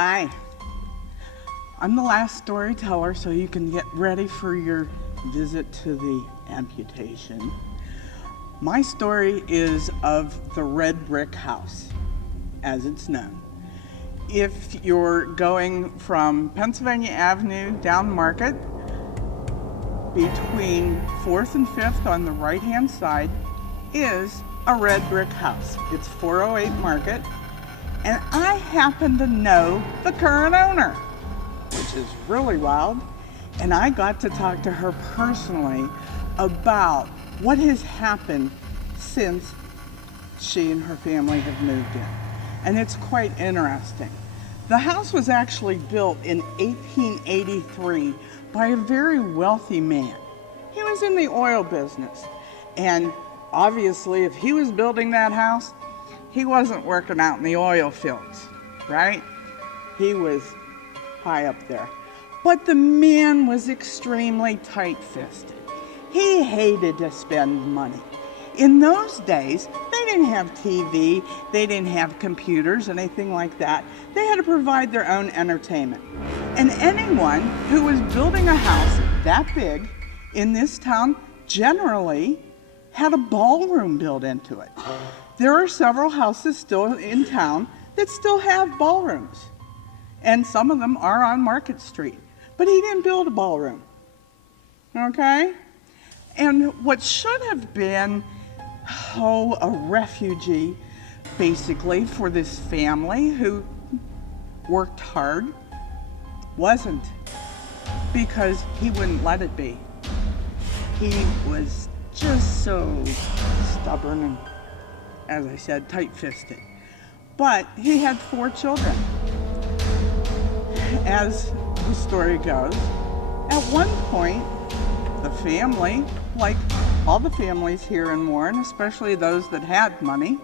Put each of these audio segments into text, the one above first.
Hi, I'm the last storyteller, so you can get ready for your visit to the amputation. My story is of the red brick house, as it's known. If you're going from Pennsylvania Avenue down Market, between 4th and 5th on the right-hand side is a red brick house. It's 408 Market, and I happen to know the current owner, which is really wild, and I got to talk to her personally about what has happened since she and her family have moved in, and it's quite interesting. The house was actually built in 1883 by a very wealthy man. He was in the oil business, and obviously if he was building that house, he wasn't working out in the oil fields, right? He was high up there. But the man was extremely tight-fisted. He hated to spend money. In those days, they didn't have TV, they didn't have computers, anything like that. They had to provide their own entertainment. And anyone who was building a house that big in this town generally had a ballroom built into it. There are several houses still in town that still have ballrooms, and some of them are on Market Street. But he didn't build a ballroom, okay? And what should have been, a refugee, basically, for this family who worked hard, wasn't, because he wouldn't let it be. He was just so stubborn and, as I said, tight-fisted. But he had 4 children. As the story goes, at one point, the family, like all the families here in Warren, especially those that had money,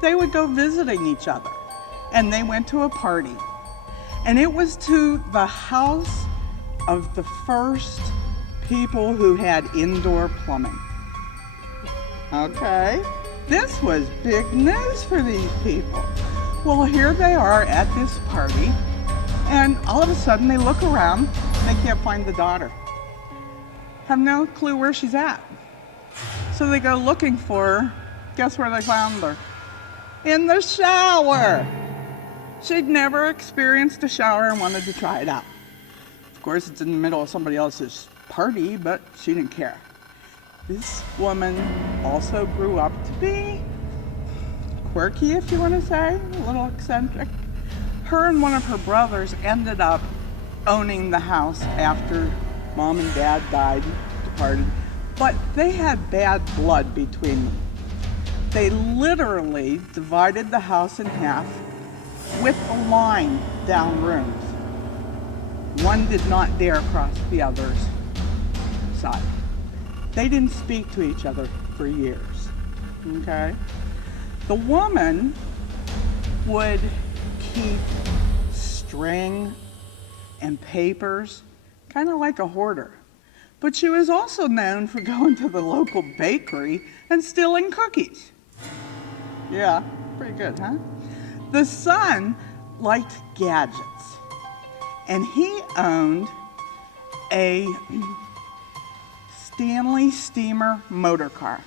they would go visiting each other. And they went to a party. And it was to the house of the first people who had indoor plumbing. Okay? This was big news for these people. Well, here they are at this party, and all of a sudden they look around and they can't find the daughter. Have no clue where she's at. So they go looking for her. Guess where they found her? In the shower. She'd never experienced a shower and wanted to try it out. Of course, it's in the middle of somebody else's party, but she didn't care. This woman also grew up to be quirky, if you want to say, a little eccentric. Her and one of her brothers ended up owning the house after Mom and Dad died, departed, but they had bad blood between them. They literally divided the house in half with a line down rooms. One did not dare cross the other's side. They didn't speak to each other for years, okay? The woman would keep string and papers, kind of like a hoarder. But she was also known for going to the local bakery and stealing cookies. Yeah, pretty good, huh? The son liked gadgets, and he owned a Stanley steamer motor car.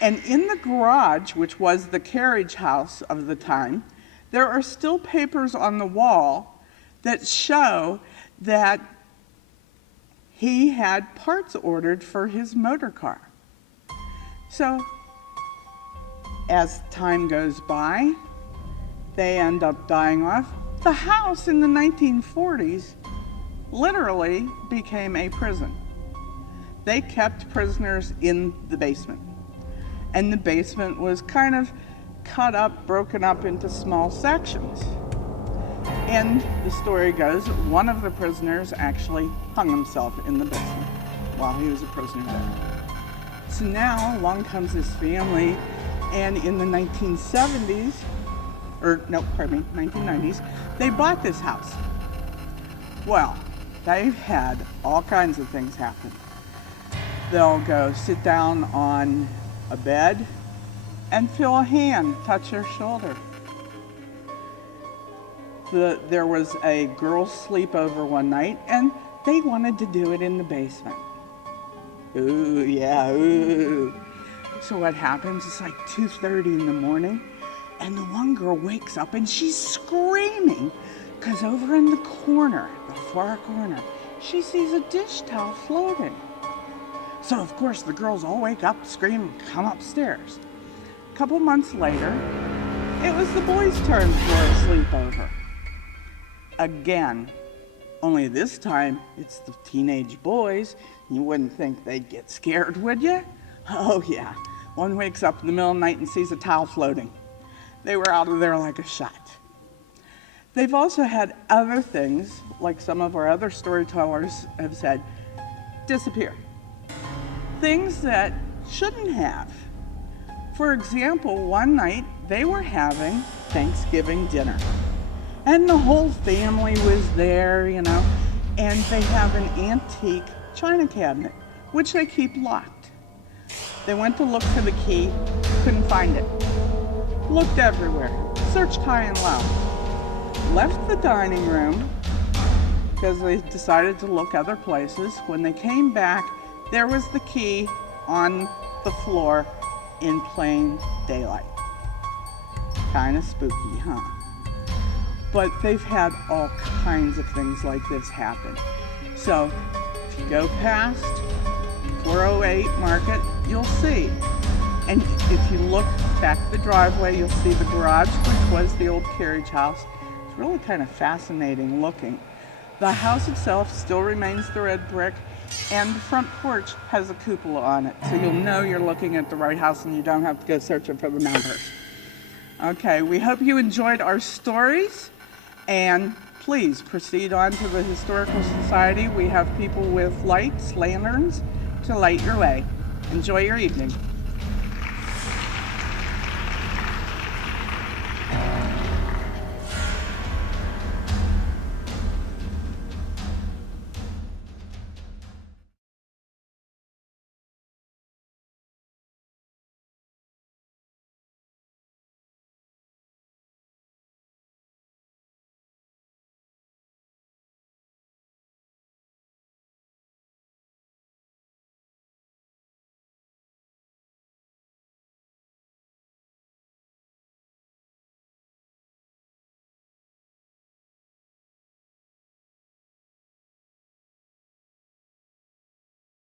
And in the garage, which was the carriage house of the time, there are still papers on the wall that show that he had parts ordered for his motor car. So, as time goes by, they end up dying off. The house in the 1940s literally became a prison. They kept prisoners in the basement. And the basement was kind of cut up, broken up into small sections. And the story goes, one of the prisoners actually hung himself in the basement while he was a prisoner there. So now along comes this family, and in the 1970s, 1990s, they bought this house. Well, they've had all kinds of things happen. They'll go sit down on a bed and feel a hand touch their shoulder. There was a girls' sleepover one night, and they wanted to do it in the basement. Ooh, yeah, ooh. So what happens, it's like 2:30 in the morning, and the one girl wakes up and she's screaming, because over in the corner, the far corner, she sees a dish towel floating. So of course the girls all wake up, scream, come upstairs. A couple months later, it was the boys' turn for a sleepover. Again, only this time it's the teenage boys. You wouldn't think they'd get scared, would you? Oh yeah, one wakes up in the middle of the night and sees a towel floating. They were out of there like a shot. They've also had other things, like some of our other storytellers have said, disappear. Things that shouldn't have. For example, one night they were having Thanksgiving dinner, and the whole family was there, you know, and they have an antique china cabinet, which they keep locked. They went to look for the key, couldn't find it. Looked everywhere, searched high and low. Left the dining room because they decided to look other places. When they came back, there was the key on the floor in plain daylight. Kind of spooky, huh? But they've had all kinds of things like this happen. So if you go past 408 Market, you'll see. And if you look back the driveway, you'll see the garage, which was the old carriage house. It's really kind of fascinating looking. The house itself still remains the red brick, and the front porch has a cupola on it. So you'll know you're looking at the right house and you don't have to go searching for the numbers. Okay, we hope you enjoyed our stories, and please proceed on to the Historical Society. We have people with lights, lanterns, to light your way. Enjoy your evening.